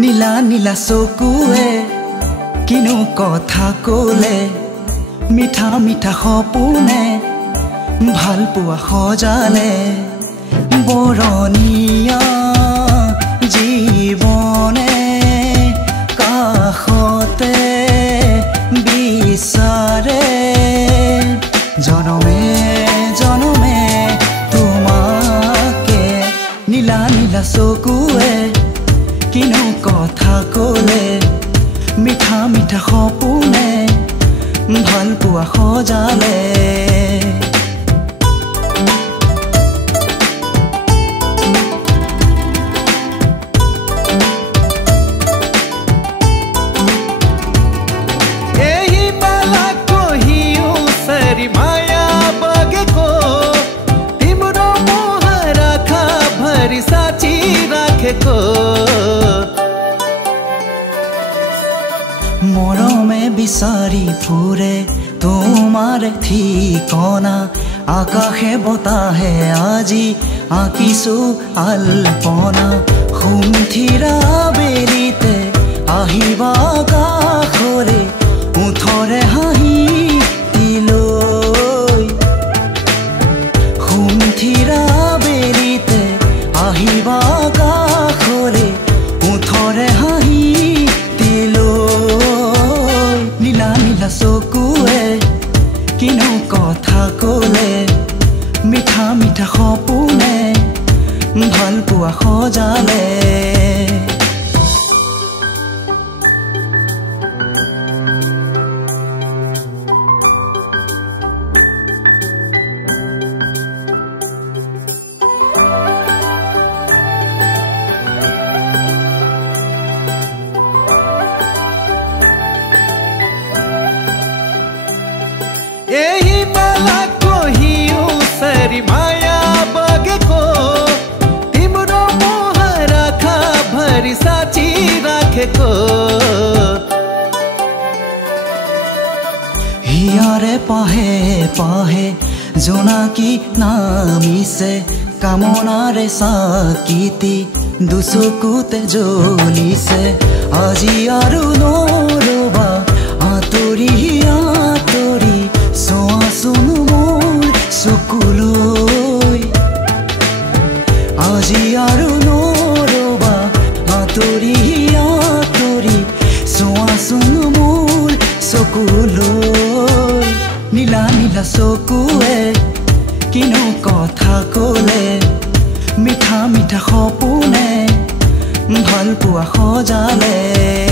নীলা নীলা চকুৱে কিনো কথা ক'লে মিঠা মিঠা সপোনে ভাল পোৱা সজালে বৰণীয়া জীৱনে কাষতে বিচাৰে জনমে জনমে তোমাকে নীলা নীলা চকুৱে কিনো কথা ক'লে মিঠা মিঠা সপোনে ভাল পোৱা সজালে মৰমে বিচাৰি ফুৰে তোমাৰ ঠিকনা আকাশে বতাহে আজি আঁকিছো আলপনা সুমথিৰা বেলিতে আহিবা কাষৰে ওঠৰে হাঁহি দিলৈ সুমথিৰা বেলিতে আহিবা কাষৰে ওঠৰে হাঁহি চকুৱে কিনো কথা ক'লে মিঠা মিঠা সপোনে ভাল পোৱা সজালে यही माला कोहियो सरी माया बगे को तिम्रो मोहरा खा भरी साची राखेको हियारे पाहे पाहे जोनाकी नामिसे कामनारे साकिति दुसुकुते জ্বলিছে আজি আৰু নৰবা আঁতৰি আঁতৰি চোৱাচোন মোৰ চকুলৈ আজি আৰু নৰবা আঁতৰি আঁতৰি চোৱাচোন মোৰ চকুলৈ নীলা নীলা চকুৱে কিনো কথা ক'লে মিঠা মিঠা সপোনে ভাল পোৱা সজালে